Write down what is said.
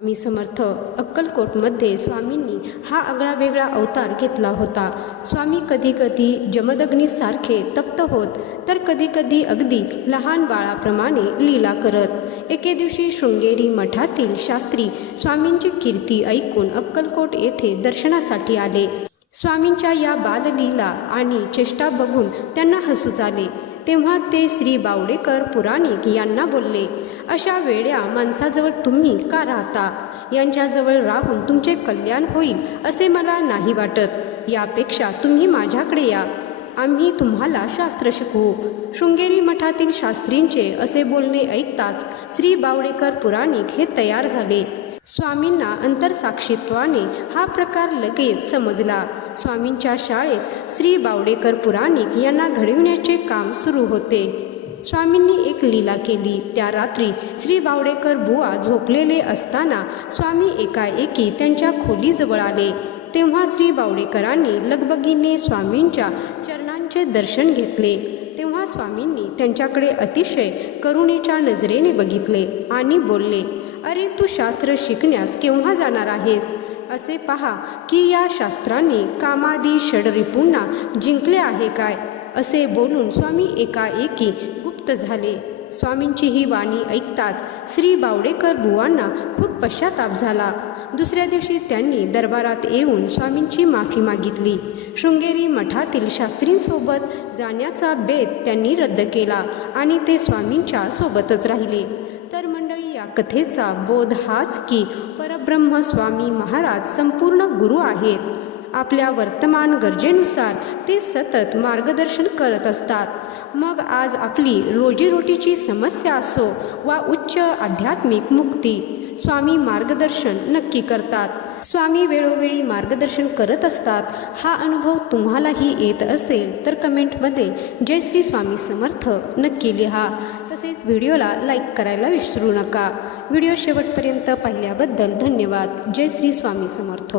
स्वामी समर्थ अक्कलकोटमध्ये स्वामींनी हा आगळा वेगळा अवतार घेतला होता। स्वामी कधी कधी जमदग्नीसारखे तप्त होत, तर कधी कधी अगदी लहान बाळाप्रमाणे लीला करत। एके दिवशी शृंगेरी मठातील शास्त्री स्वामींची कीर्ती ऐकून अक्कलकोट येथे दर्शनासाठी आले। स्वामींच्या या बाललीला आणि चेष्टा बघून त्यांना हसूच आले। तेव्हा ते श्री बावडेकर पुराणिक यांना बोलले, अशा वेड्या माणसाजवळ तुम्ही का राहता? यांच्याजवळ राहून तुमचे कल्याण होईल असे मला नाही वाटत। यापेक्षा तुम्ही माझ्याकडे या, आम्ही तुम्हाला शास्त्र शिकवू। शृंगेरी मठातील शास्त्रींचे असे बोलणे ऐकताच श्री बावडेकर पुराणिक हे तयार झाले। स्वामींना अंतरसाक्षित्वाने हा प्रकार लगेच समजला। स्वामींच्या शाळेत श्री बावडेकर पुराणिक यांना घडविण्याचे काम सुरू होते। स्वामींनी एक लीला केली। त्या रात्री श्री बावडेकर बुवा झोपलेले असताना स्वामी एकाएकी त्यांच्या खोलीजवळ आले। तेव्हा श्री बावडेकरांनी लगबगीने स्वामींच्या चरणांचे दर्शन घेतले। तेव्हा स्वामींनी त्यांच्याकडे अतिशय करुणेच्या नजरेने बघितले आणि बोलले, अरे तू शास्त्र शिकण्यास केव्हा जाणार आहेस? असे पहा की या शास्त्रांनी कामादी षडरिपूंना जिंकले आहे काय? असे बोलून स्वामी एकाएकी गुप्त झाले। स्वामींची ही वाणी ऐकताच श्री बावडेकर बुवांना खूप पश्चाताप झाला। दुसऱ्या दिवशी त्यांनी दरबारात येऊन स्वामींची माफी मागितली। शृंगेरी मठातील शास्त्रींसोबत जाण्याचा बेत त्यांनी रद्द केला आणि ते स्वामींच्या सोबतच राहिले। तर मंडळी, या कथेचा बोध हाच की परब्रह्म स्वामी महाराज संपूर्ण गुरु आहेत। आपल्या वर्तमान गरजेनुसार ते सतत मार्गदर्शन करत असतात। मग आज आपली रोजीरोटीची समस्या असो वा उच्च आध्यात्मिक मुक्ती, स्वामी मार्गदर्शन नक्की करतात। स्वामी वेळोवेळी मार्गदर्शन करत असतात। हा अनुभव तुम्हालाही येत असेल तर कमेंटमध्ये जय श्री स्वामी समर्थ नक्की लिहा। तसेच व्हिडिओला लाईक करायला विसरू नका। व्हिडिओ शेवटपर्यंत पाहिल्याबद्दल धन्यवाद। जय श्री स्वामी समर्थ।